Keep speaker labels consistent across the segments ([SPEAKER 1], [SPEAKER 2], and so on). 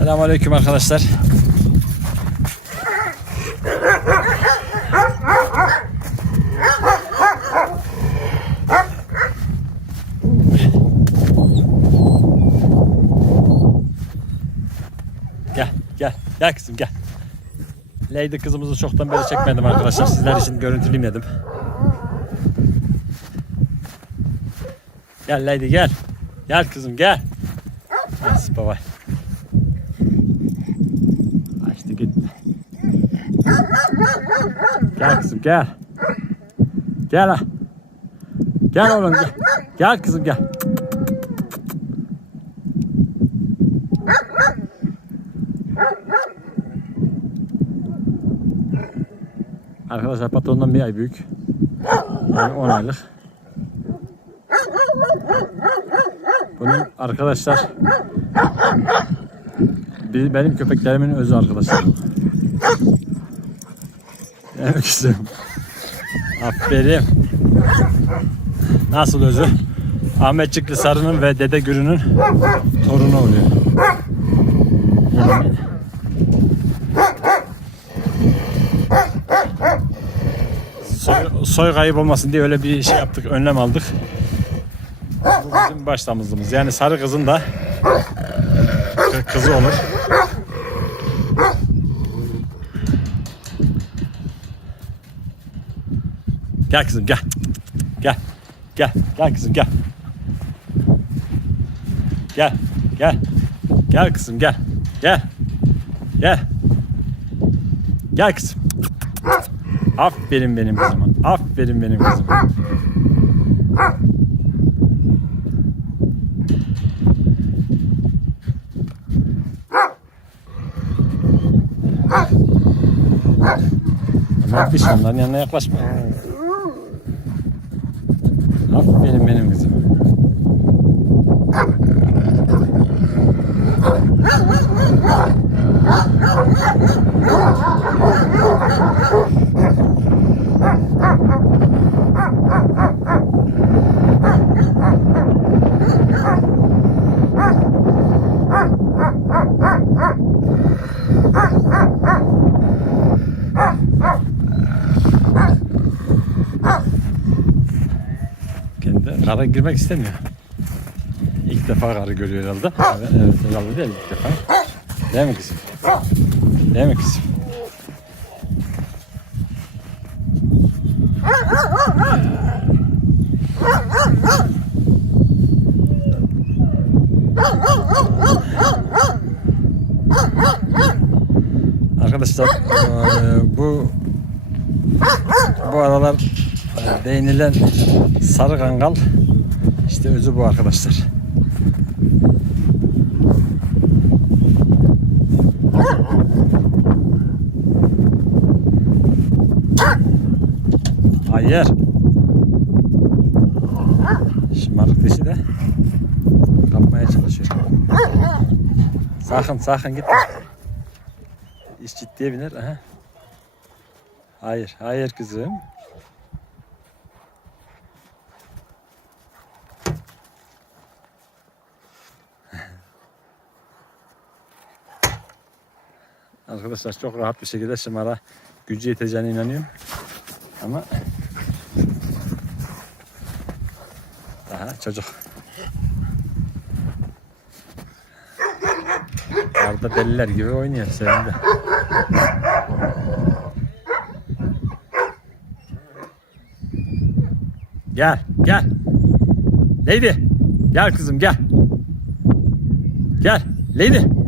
[SPEAKER 1] Selamünaleyküm arkadaşlar. Gel, gel, gel kızım gel. Lady kızımızı çoktan beri çekmedim arkadaşlar. Sizler için görüntüleyeyim dedim. Gel Lady gel. Gel kızım gel. Hadi baba. Açtı Gel kızım gel. Gel ha. Gel oğlum gel. Gel kızım gel. Arkadaşlar patrondan bir ay büyük. Yani 10 aylık. Bunun arkadaşlar benim köpeklerimin özü arkadaşlar. Güzel. Aferin. Nasıl özü? Ahmetçikli Sarı'nın ve Dede Gürü'nün torunu oluyor. Soy, soy kayıp olmasın diye öyle bir şey yaptık, önlem aldık. Bu bizim baş damızlığımız. Yani sarı kızın da kı- kızı olur. Gel kızım gel. Gel. Gel. Gel kızım gel. Gel. Gel. Gel kızım gel. Gel. Gel. Gel kızım. Aferin benim kızıma. Aferin benim kızıma. Ama bir onların yanına yaklaşma. Aferin benim kızım. Kara girmek istemiyor. İlk defa karı görüyor herhalde. Evet, evet herhalde değil ilk defa. Değil mi kızım? Değil mi kızım? Arkadaşlar bu bu aralar e, değinilen sarı kangal işte özü bu arkadaşlar. Hayır. Şımarık dişi de kapmaya çalışıyor. Sakın sakın gitme. İş ciddiye biner. Aha. Hayır, hayır kızım. Arkadaşlar çok rahat bir şekilde şımara gücü yeteceğine inanıyorum. Ama daha çocuk. Arda deliler gibi oynuyor sevindi. Gel, gel. Lady. Gel kızım gel. Gel. Lady.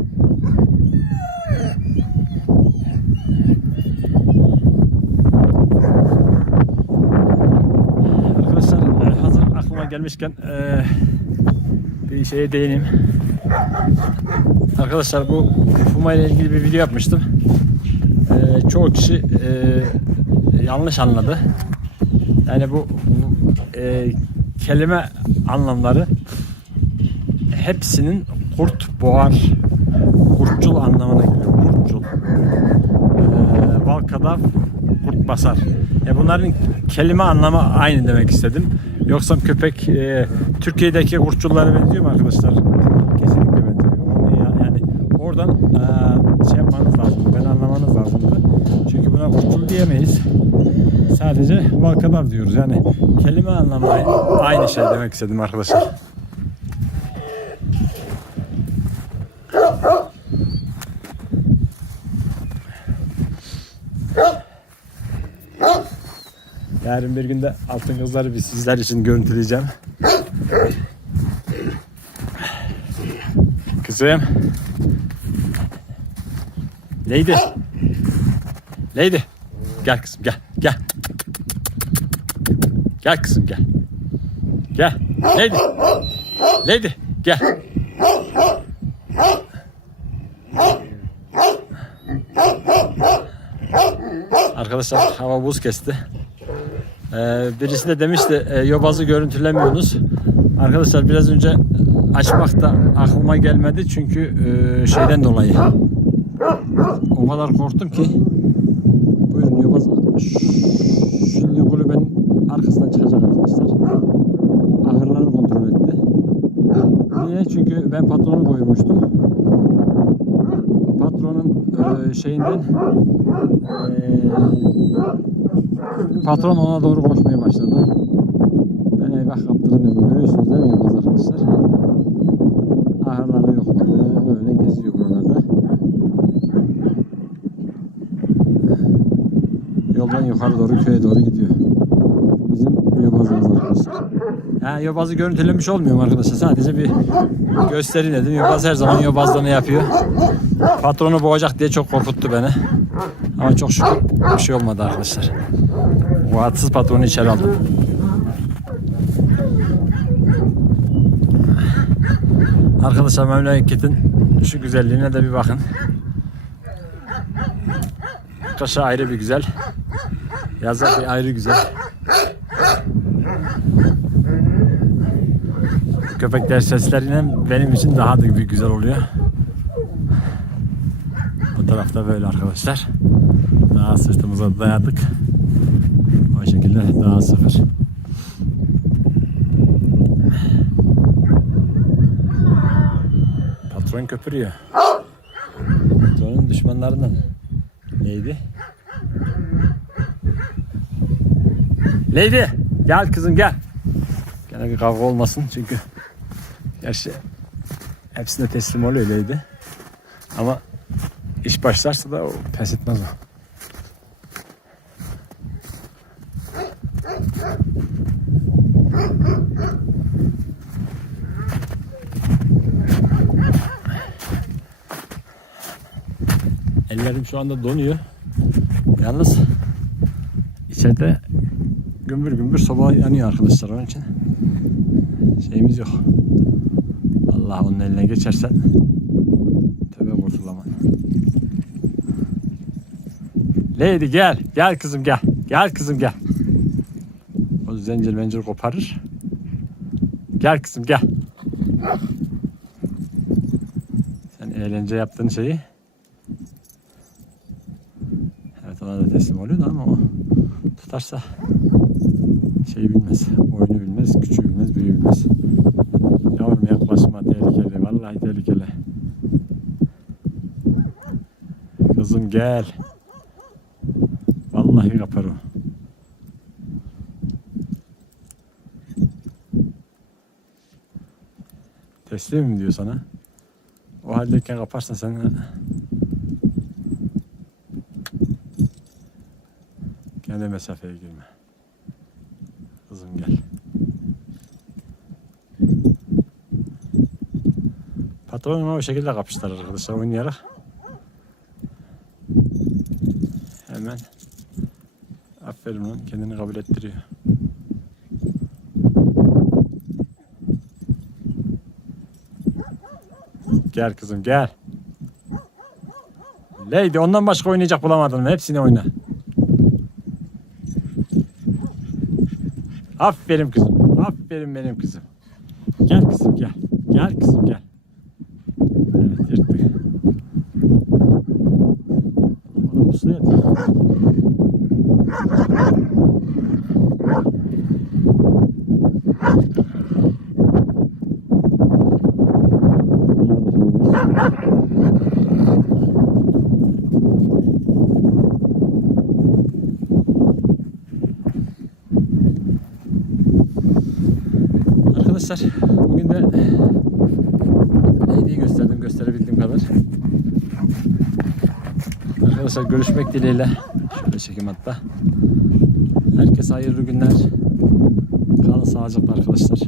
[SPEAKER 1] Arkadaşlar e, hazır aklıma gelmişken e, bir şeye değineyim. Arkadaşlar bu Puma ile ilgili bir video yapmıştım. E, çoğu kişi e, yanlış anladı. Yani bu, e, kelime anlamları hepsinin kurt boğar, kurtçul anlamına geliyor. Kurtçul. E, Valkadar kurt basar. E bunların kelime anlamı aynı demek istedim. Yoksa köpek e, Türkiye'deki kurtçullara benziyor mu arkadaşlar? Kesinlikle benzemiyor. Yani, yani oradan e, şey yapmanız lazım. Ben anlamanız lazımdı. Çünkü buna kurtçul diyemeyiz. Sadece valkadar diyoruz. Yani kelime anlamı aynı şey demek istedim arkadaşlar. Yarın bir günde altın kızları bir sizler için görüntüleyeceğim. Kızım. Lady. Lady. Gel kızım gel. Gel. Gel kızım gel. Gel. Lady. Lady gel. Arkadaşlar hava buz kesti. Ee, birisi de demişti e, yobazı görüntülemiyorsunuz. Arkadaşlar biraz önce açmak da aklıma gelmedi çünkü e, şeyden dolayı. O kadar korktum ki. Buyurun yobaz. Şimdi kulübenin arkasından çıkacak arkadaşlar. Ahırları kontrol etti. Niye? Çünkü ben patronu koymuştum. Patronun e, şeyinden e, patron ona doğru koşmaya başladı. Ben eyvah kaptırdım. Görüyorsunuz değil mi yobaz arkadaşlar? Ahırları yokladı. Öyle geziyor buralarda. Yoldan yukarı doğru köye doğru gidiyor. Bizim yobazımız arkadaşlar. Ha, yobazı görüntülemiş olmuyorum arkadaşlar. Sadece bir gösteri dedim. Yobaz her zaman yobazlığını yapıyor. Patronu boğacak diye çok korkuttu beni. Ama çok şükür bir şey olmadı arkadaşlar. Bu hadsız patronu içeri aldım. Arkadaşlar memleketin şu güzelliğine de bir bakın. Kışı ayrı bir güzel. Yazı bir ayrı güzel. Köpekler sesleriyle benim için daha da bir güzel oluyor. Bu tarafta böyle arkadaşlar. Daha sırtımıza dayadık. O şekilde daha sıfır. Patron köpürüyor. Patronun düşmanlarından. Neydi? Lady gel kızım gel. Gene bir kavga olmasın çünkü gerçi hepsine teslim oluyor Lady. Ama iş başlarsa da o pes etmez o. Ellerim şu anda donuyor. Yalnız içeride gümbür gümbür soba yanıyor arkadaşlar onun için. Şeyimiz yok. Allah onun eline geçersen tövbe kurtulamam. Lady gel. Gel kızım gel. Gel kızım gel. O zincir mencir koparır. Gel kızım gel. Sen eğlence yaptığın şeyi Ona da teslim oluyordu ama o tutarsa şeyi bilmez. Oyunu bilmez, küçüğü bilmez, büyüğü bilmez. Yavrum yaklaşma tehlikeli. Vallahi tehlikeli. Kızım gel. Vallahi kapar. Teslim mi diyor sana? O haldeyken kaparsan sen Gene mesafeye girme. Kızım gel. Patronla o şekilde kapıştılar arkadaşlar oynayarak. Hemen aferin lan kendini kabul ettiriyor. Gel kızım gel. Lady ondan başka oynayacak bulamadın. Hepsini oyna. Aferin kızım. Aferin benim kızım. Gel kızım gel. Gel kızım gel. Evet yırttık. O da pusuya yatıyor. Arkadaşlar. Bugün de neydi gösterdim gösterebildiğim kadar. Arkadaşlar görüşmek dileğiyle. Şöyle çekeyim hatta. Herkese hayırlı günler. Kalın sağlıcakla arkadaşlar.